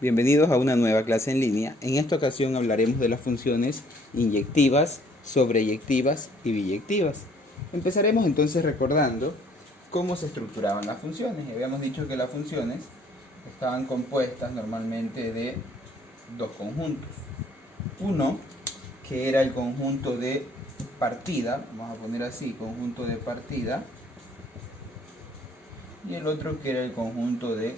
Bienvenidos a una nueva clase en línea. En esta ocasión hablaremos de las funciones inyectivas, sobreyectivas y biyectivas. Empezaremos entonces recordando cómo se estructuraban las funciones. Habíamos dicho que las funciones estaban compuestas normalmente de dos conjuntos. Uno, que era el conjunto de partida, vamos a poner así, conjunto de partida, y el otro que era el conjunto de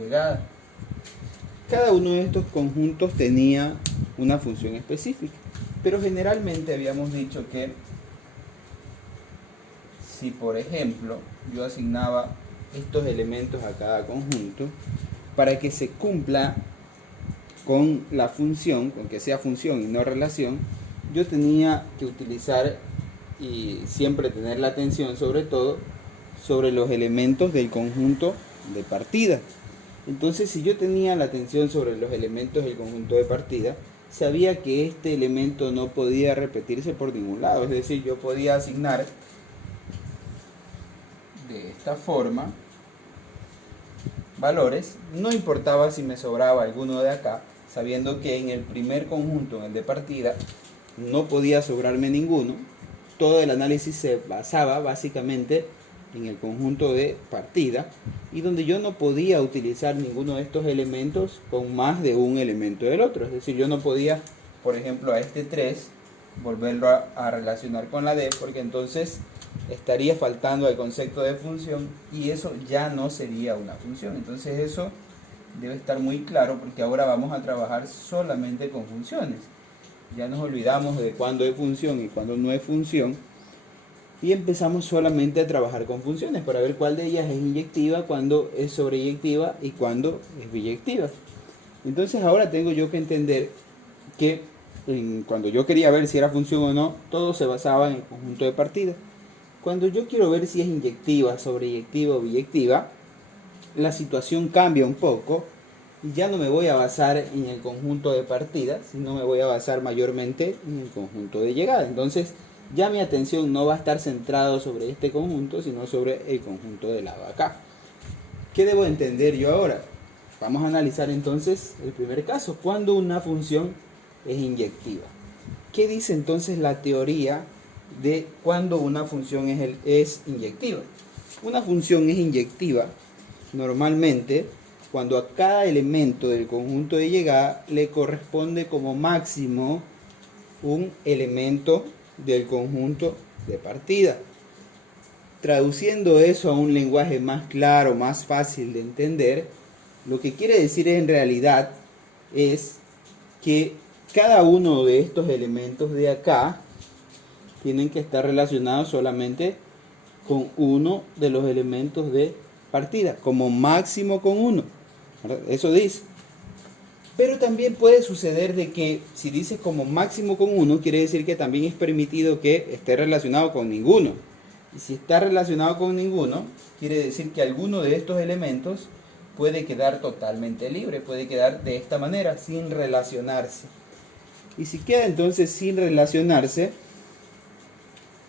llegada. Cada uno de estos conjuntos tenía una función específica, pero generalmente habíamos dicho que si, por ejemplo, yo asignaba estos elementos a cada conjunto, para que se cumpla con la función, con que sea función y no relación, yo tenía que utilizar y siempre tener la atención sobre todo sobre los elementos del conjunto de partida. Entonces, si yo tenía la atención sobre los elementos del conjunto de partida, sabía que este elemento no podía repetirse por ningún lado. Es decir, yo podía asignar de esta forma valores, no importaba si me sobraba alguno de acá, sabiendo que en el primer conjunto, en el de partida, no podía sobrarme ninguno. Todo el análisis se basaba básicamente en el conjunto de partida, y donde yo no podía utilizar ninguno de estos elementos con más de un elemento del otro. Es decir, yo no podía, por ejemplo, a este 3 volverlo a relacionar con la D, porque entonces estaría faltando al concepto de función y eso ya no sería una función. Entonces eso debe estar muy claro, porque ahora vamos a trabajar solamente con funciones. Ya nos olvidamos de cuándo es función y cuándo no es función, y empezamos solamente a trabajar con funciones para ver cuál de ellas es inyectiva, cuándo es sobreyectiva y cuándo es biyectiva. Entonces ahora tengo yo que entender que cuando yo quería ver si era función o no, todo se basaba en el conjunto de partida. Cuando yo quiero ver si es inyectiva, sobreyectiva o biyectiva, la situación cambia un poco y ya no me voy a basar en el conjunto de partida, sino me voy a basar mayormente en el conjunto de llegada. Entonces ya mi atención no va a estar centrada sobre este conjunto, sino sobre el conjunto de lado acá. ¿Qué debo entender yo ahora? Vamos a analizar entonces el primer caso, cuando una función es inyectiva. ¿Qué dice entonces la teoría de cuando una función es inyectiva? Una función es inyectiva normalmente cuando a cada elemento del conjunto de llegada le corresponde como máximo un elemento del conjunto de partida. Traduciendo eso a un lenguaje más claro, más fácil de entender, lo que quiere decir en realidad es que cada uno de estos elementos de acá tienen que estar relacionados solamente con uno de los elementos de partida, como máximo con uno. Eso dice. Pero también puede suceder de que si dice como máximo con uno, quiere decir que también es permitido que esté relacionado con ninguno. Y si está relacionado con ninguno, quiere decir que alguno de estos elementos puede quedar totalmente libre, puede quedar de esta manera, sin relacionarse. Y si queda entonces sin relacionarse,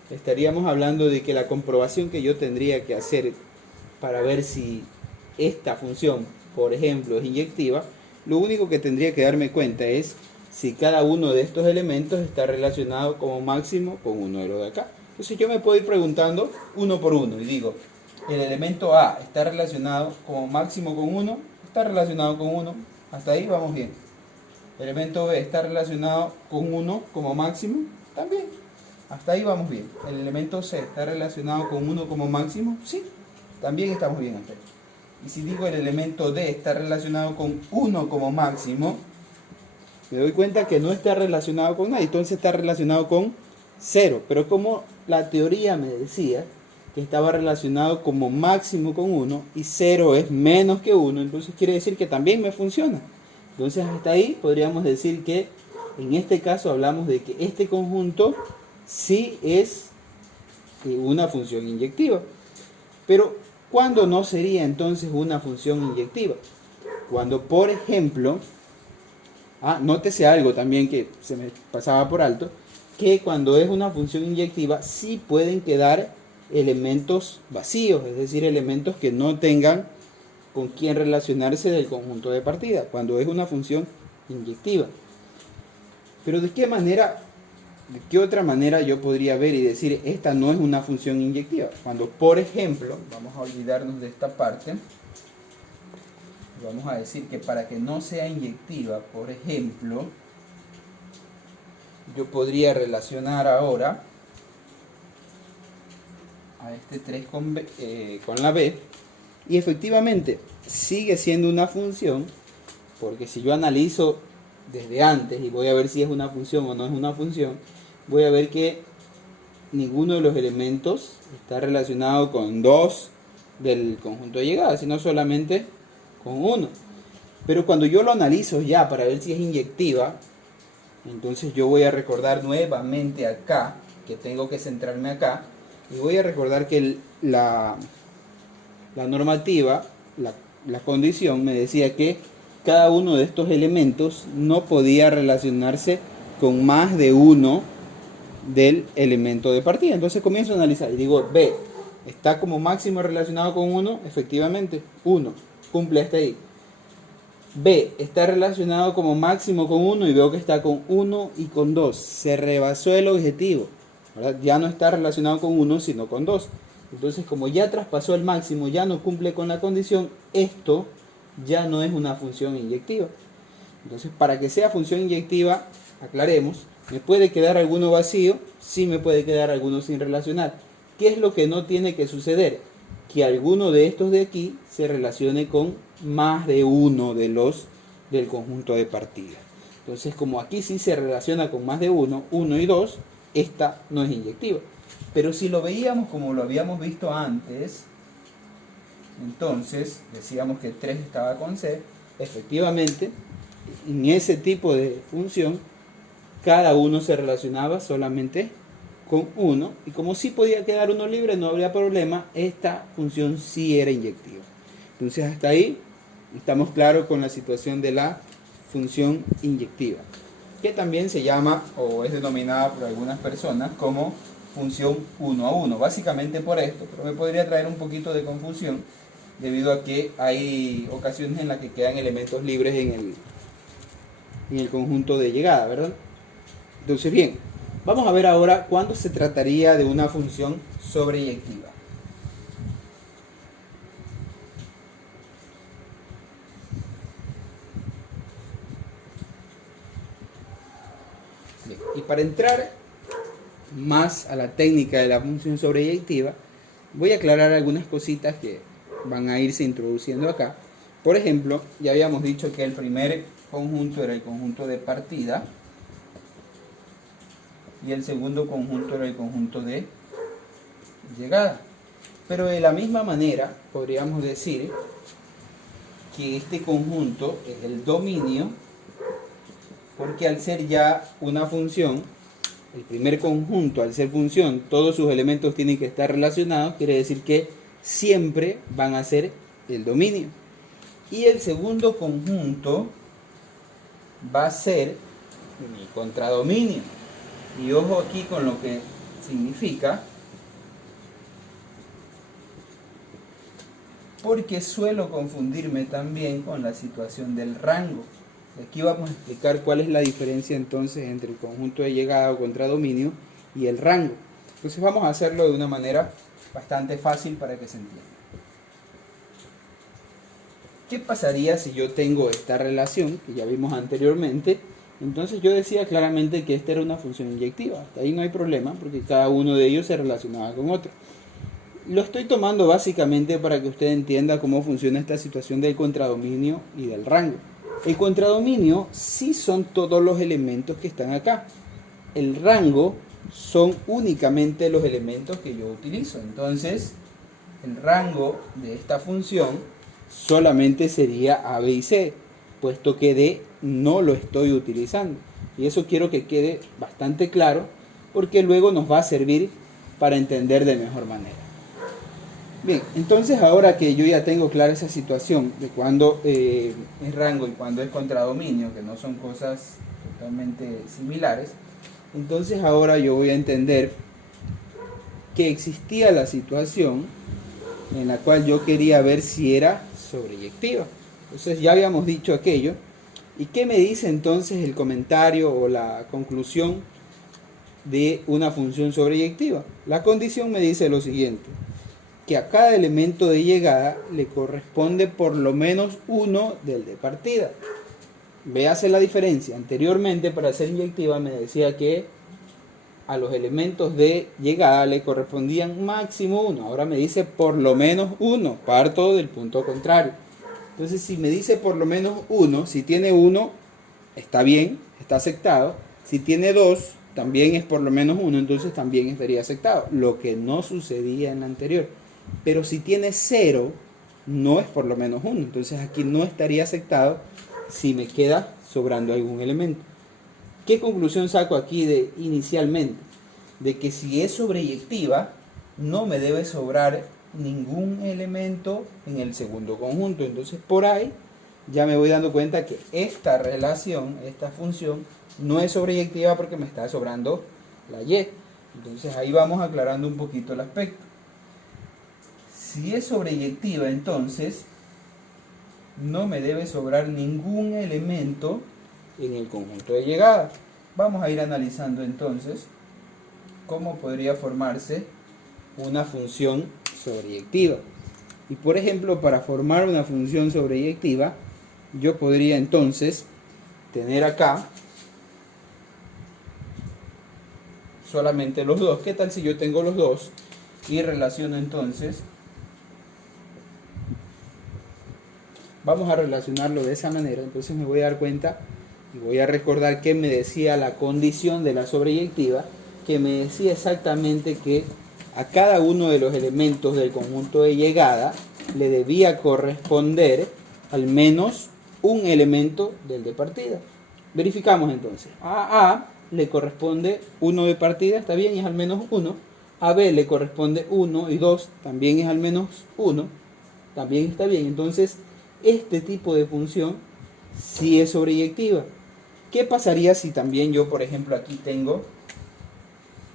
estaríamos hablando de que la comprobación que yo tendría que hacer para ver si esta función, por ejemplo, es inyectiva, lo único que tendría que darme cuenta es si cada uno de estos elementos está relacionado como máximo con uno de los de acá. Entonces yo me puedo ir preguntando uno por uno y digo, el elemento A está relacionado como máximo con 1, está relacionado con 1, hasta ahí vamos bien. El elemento B está relacionado con 1 como máximo, también, hasta ahí vamos bien. El elemento C está relacionado con 1 como máximo, sí, también estamos bien hasta ahí. Y si digo el elemento D está relacionado con 1 como máximo, me doy cuenta que no está relacionado con nada, entonces está relacionado con 0. Pero como la teoría me decía que estaba relacionado como máximo con 1 y 0 es menos que 1, entonces quiere decir que también me funciona. Entonces hasta ahí podríamos decir que en este caso hablamos de que este conjunto sí es una función inyectiva. Pero ¿cuándo no sería entonces una función inyectiva? Cuando, por ejemplo, nótese algo también que se me pasaba por alto, que cuando es una función inyectiva sí pueden quedar elementos vacíos, es decir, elementos que no tengan con quién relacionarse del conjunto de partida, cuando es una función inyectiva. Pero ¿de qué otra manera yo podría ver y decir esta no es una función inyectiva? Cuando, por ejemplo, vamos a olvidarnos de esta parte, vamos a decir que para que no sea inyectiva, por ejemplo, yo podría relacionar ahora a este 3 con la b, y efectivamente sigue siendo una función, porque si yo analizo desde antes y voy a ver si es una función o no es una función, voy a ver que ninguno de los elementos está relacionado con 2 del conjunto de llegada, sino solamente con 1. Pero cuando yo lo analizo ya para ver si es inyectiva, entonces yo voy a recordar nuevamente acá, que tengo que centrarme acá, y voy a recordar que la normativa, la condición me decía que cada uno de estos elementos no podía relacionarse con más de uno del elemento de partida. Entonces comienzo a analizar y digo, B, ¿está como máximo relacionado con 1? Efectivamente, 1, cumple hasta ahí. B, está relacionado como máximo con 1 y veo que está con 1 y con 2. Se rebasó el objetivo, ¿verdad? Ya no está relacionado con 1, sino con 2. Entonces, como ya traspasó el máximo, ya no cumple con la condición, esto ya no es una función inyectiva. Entonces, para que sea función inyectiva, aclaremos, ¿me puede quedar alguno vacío? Sí, me puede quedar alguno sin relacionar. ¿Qué es lo que no tiene que suceder? Que alguno de estos de aquí se relacione con más de uno de los del conjunto de partida. Entonces, como aquí sí se relaciona con más de uno, 1 y 2, esta no es inyectiva. Pero si lo veíamos como lo habíamos visto antes, entonces decíamos que 3 estaba con C, efectivamente, en ese tipo de función, cada uno se relacionaba solamente con 1, y como sí podía quedar uno libre, no habría problema, esta función sí era inyectiva. Entonces hasta ahí estamos claros con la situación de la función inyectiva, que también se llama o es denominada por algunas personas como función 1 a 1, básicamente por esto, pero me podría traer un poquito de confusión debido a que hay ocasiones en las que quedan elementos libres en el conjunto de llegada, ¿verdad? Entonces bien, vamos a ver ahora cuándo se trataría de una función sobreyectiva. Bien, y para entrar más a la técnica de la función sobreyectiva, voy a aclarar algunas cositas que van a irse introduciendo acá. Por ejemplo, ya habíamos dicho que el primer conjunto era el conjunto de partida y el segundo conjunto era el conjunto de llegada. Pero de la misma manera podríamos decir que este conjunto es el dominio, porque al ser ya una función, el primer conjunto, al ser función, todos sus elementos tienen que estar relacionados, quiere decir que siempre van a ser el dominio. Y el segundo conjunto va a ser mi contradominio. Y ojo aquí con lo que significa, porque suelo confundirme también con la situación del rango. Aquí vamos a explicar cuál es la diferencia entonces entre el conjunto de llegada o contradominio y el rango. Entonces vamos a hacerlo de una manera bastante fácil para que se entienda. ¿Qué pasaría si yo tengo esta relación que ya vimos anteriormente? Entonces yo decía claramente que esta era una función inyectiva. Hasta ahí no hay problema porque cada uno de ellos se relacionaba con otro. Lo estoy tomando básicamente para que usted entienda cómo funciona esta situación del contradominio y del rango. El contradominio sí son todos los elementos que están acá. El rango son únicamente los elementos que yo utilizo. Entonces, el rango de esta función solamente sería A, B y C, puesto que D no lo estoy utilizando. Y eso quiero que quede bastante claro, porque luego nos va a servir para entender de mejor manera. Bien, entonces ahora que yo ya tengo clara esa situación de cuándo es rango y cuándo es contradominio, que no son cosas totalmente similares, entonces ahora yo voy a entender que existía la situación en la cual yo quería ver si era sobreyectiva. Entonces ya habíamos dicho aquello. ¿Y qué me dice entonces el comentario o la conclusión de una función sobreyectiva? La condición me dice lo siguiente: que a cada elemento de llegada le corresponde por lo menos uno del de partida. Véase la diferencia. Anteriormente, para ser inyectiva, me decía que a los elementos de llegada le correspondían máximo uno. Ahora me dice por lo menos uno. Parto del punto contrario. Entonces, si me dice por lo menos uno, si tiene uno, está bien, está aceptado. Si tiene dos, también es por lo menos uno, entonces también estaría aceptado. Lo que no sucedía en la anterior. Pero si tiene cero, no es por lo menos uno. Entonces aquí no estaría aceptado si me queda sobrando algún elemento. ¿Qué conclusión saco aquí inicialmente? De que si es sobreyectiva, no me debe sobrar ningún elemento en el segundo conjunto. Entonces por ahí ya me voy dando cuenta que esta relación, esta función, no es sobreyectiva porque me está sobrando la y. Entonces ahí vamos aclarando un poquito el aspecto. Si es sobreyectiva, entonces no me debe sobrar ningún elemento en el conjunto de llegada. Vamos a ir analizando entonces cómo podría formarse una función sobreyectiva. Y por ejemplo, para formar una función sobreyectiva, yo podría entonces tener acá solamente los dos. ¿Qué tal si yo tengo los dos y relaciono entonces? Vamos a relacionarlo de esa manera. Entonces me voy a dar cuenta y voy a recordar que me decía la condición de la sobreyectiva, que me decía exactamente que a cada uno de los elementos del conjunto de llegada le debía corresponder al menos un elemento del de partida. Verificamos entonces. A A le corresponde 1 de partida, está bien, y es al menos 1. A B le corresponde 1 y 2, también es al menos 1, también está bien. Entonces este tipo de función sí es sobreyectiva. ¿Qué pasaría si también yo, por ejemplo, aquí tengo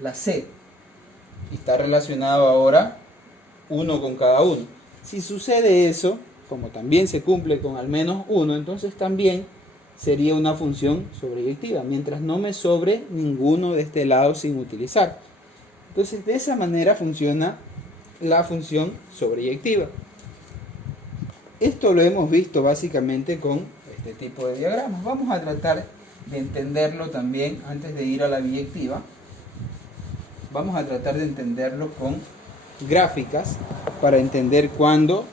la C y está relacionado ahora 1 con cada uno? Si sucede eso, como también se cumple con al menos 1, entonces también sería una función sobreyectiva, mientras no me sobre ninguno de este lado sin utilizar. Entonces de esa manera funciona la función sobreyectiva. Esto lo hemos visto básicamente con este tipo de diagramas. Vamos a tratar de entenderlo también antes de ir a la biyectiva. Vamos a tratar de entenderlo con gráficas para entender cuándo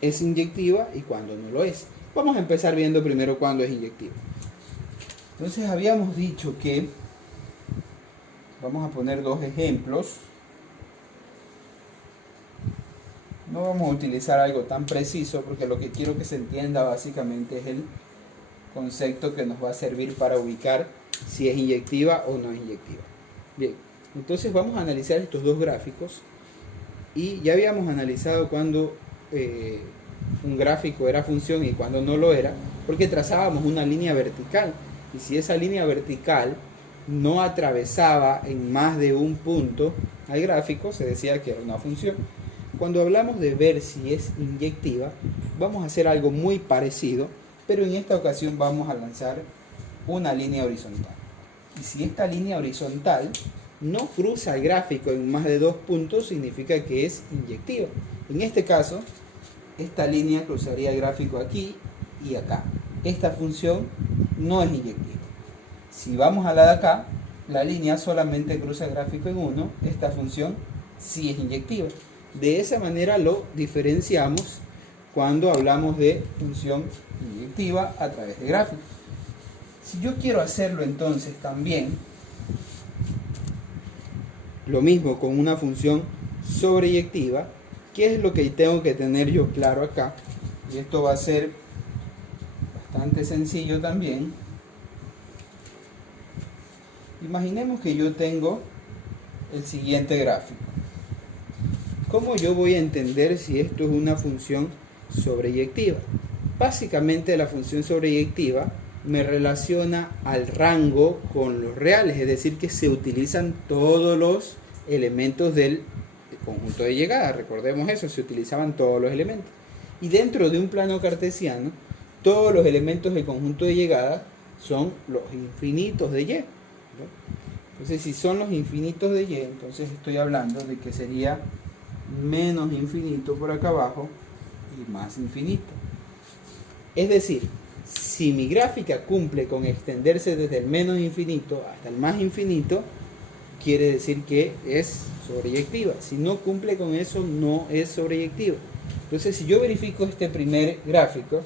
es inyectiva y cuándo no lo es. Vamos a empezar viendo primero cuándo es inyectiva. Entonces habíamos dicho que, vamos a poner dos ejemplos. No vamos a utilizar algo tan preciso porque lo que quiero que se entienda básicamente es el concepto que nos va a servir para ubicar si es inyectiva o no es inyectiva. Bien, entonces vamos a analizar estos dos gráficos y ya habíamos analizado cuando un gráfico era función y cuando no lo era, porque trazábamos una línea vertical y si esa línea vertical no atravesaba en más de un punto al gráfico, se decía que era una función. Cuando hablamos de ver si es inyectiva, vamos a hacer algo muy parecido, pero en esta ocasión vamos a lanzar una línea horizontal. Y si esta línea horizontal no cruza el gráfico en más de 2 puntos, significa que es inyectiva. En este caso, esta línea cruzaría el gráfico aquí y acá. Esta función no es inyectiva. Si vamos a la de acá, la línea solamente cruza el gráfico en 1, esta función sí es inyectiva. De esa manera lo diferenciamos cuando hablamos de función inyectiva a través de gráficos. Si yo quiero hacerlo entonces también, lo mismo con una función sobreyectiva, ¿qué es lo que tengo que tener yo claro acá? Y esto va a ser bastante sencillo también. Imaginemos que yo tengo el siguiente gráfico. ¿Cómo yo voy a entender si esto es una función sobreyectiva? Básicamente la función sobreyectiva me relaciona al rango con los reales, es decir, que se utilizan todos los elementos del conjunto de llegada. Recordemos eso, se utilizaban todos los elementos. Y dentro de un plano cartesiano, todos los elementos del conjunto de llegada son los infinitos de y, ¿no? Entonces, si son los infinitos de y, entonces estoy hablando de que sería menos infinito por acá abajo y más infinito. Es decir, si mi gráfica cumple con extenderse desde el menos infinito hasta el más infinito, quiere decir que es sobreyectiva. Si no cumple con eso, no es sobreyectiva. Entonces, si yo verifico este primer gráfico,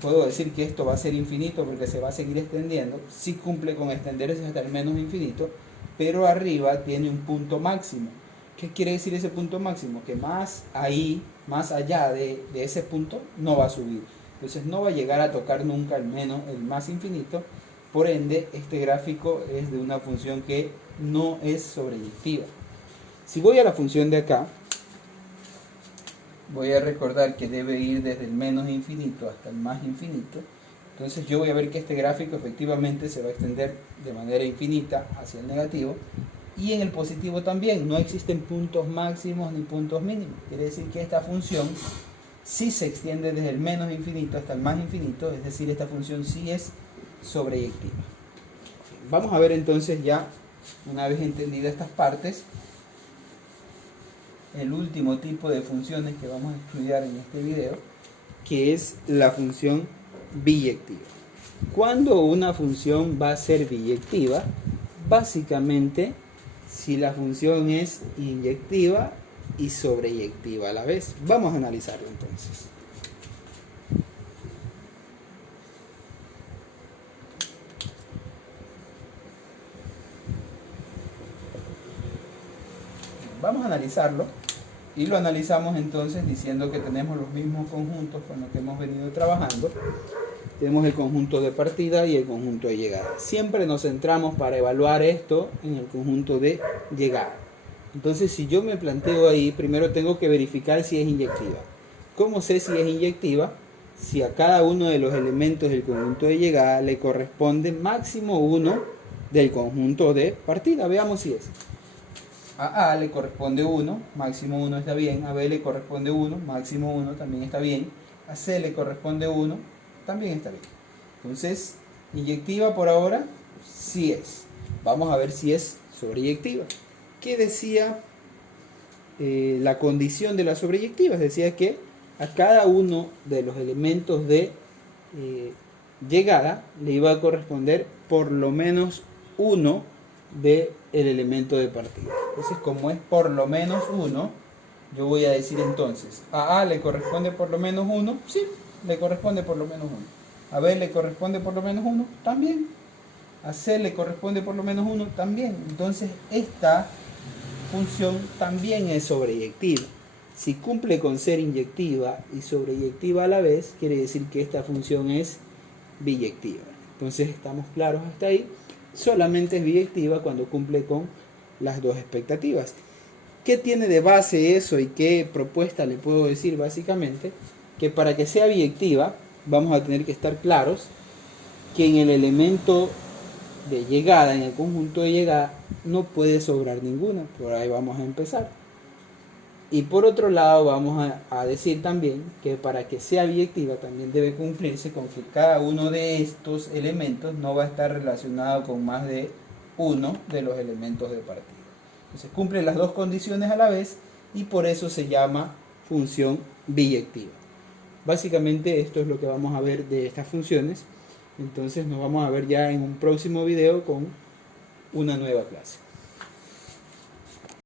puedo decir que esto va a ser infinito porque se va a seguir extendiendo. Sí cumple con extenderse hasta el menos infinito, pero arriba tiene un punto máximo. ¿Qué quiere decir ese punto máximo? Que más allá de ese punto, no va a subir. Entonces no va a llegar a tocar nunca el más infinito. Por ende, este gráfico es de una función que no es sobreyectiva. Si voy a la función de acá, voy a recordar que debe ir desde el menos infinito hasta el más infinito. Entonces yo voy a ver que este gráfico efectivamente se va a extender de manera infinita hacia el negativo. Y en el positivo también, no existen puntos máximos ni puntos mínimos. Quiere decir que esta función sí se extiende desde el menos infinito hasta el más infinito, es decir, esta función sí es sobreyectiva. Vamos a ver entonces ya, una vez entendidas estas partes, el último tipo de funciones que vamos a estudiar en este video, que es la función biyectiva. ¿Cuándo una función va a ser biyectiva? Básicamente, si la función es inyectiva y sobreyectiva a la vez. Vamos a analizarlo entonces. Vamos a analizarlo y lo analizamos entonces diciendo que tenemos los mismos conjuntos con los que hemos venido trabajando. Tenemos el conjunto de partida y el conjunto de llegada. Siempre nos centramos para evaluar esto en el conjunto de llegada. Entonces, si yo me planteo ahí, primero tengo que verificar si es inyectiva. ¿Cómo sé si es inyectiva? Si a cada uno de los elementos del conjunto de llegada le corresponde máximo uno del conjunto de partida. Veamos si es. A A le corresponde 1, máximo 1 está bien. A B le corresponde 1, máximo 1 también está bien. A C le corresponde 1, también está bien. Entonces, inyectiva por ahora, sí es. Vamos a ver si es sobreyectiva. ¿Qué decía la condición de la sobreyectiva? Decía que a cada uno de los elementos de llegada le iba a corresponder por lo menos uno del elemento de partida. Entonces, como es por lo menos uno, yo voy a decir entonces, a A le corresponde por lo menos uno, sí, le corresponde por lo menos uno. A B le corresponde por lo menos uno, también. A C le corresponde por lo menos uno, también. Entonces, esta función también es sobreyectiva. Si cumple con ser inyectiva y sobreyectiva a la vez, quiere decir que esta función es biyectiva. Entonces, estamos claros hasta ahí. Solamente es biyectiva cuando cumple con las dos expectativas. ¿Qué tiene de base eso y qué propuesta le puedo decir? Básicamente, que para que sea biyectiva, vamos a tener que estar claros que en el elemento de llegada, en el conjunto de llegada, no puede sobrar ninguna. Por ahí vamos a empezar. Y por otro lado, vamos a decir también que para que sea biyectiva también debe cumplirse con que cada uno de estos elementos no va a estar relacionado con más de uno de los elementos de partida. Entonces cumple las dos condiciones a la vez y por eso se llama función biyectiva. Básicamente esto es lo que vamos a ver de estas funciones. Entonces nos vamos a ver ya en un próximo video con una nueva clase.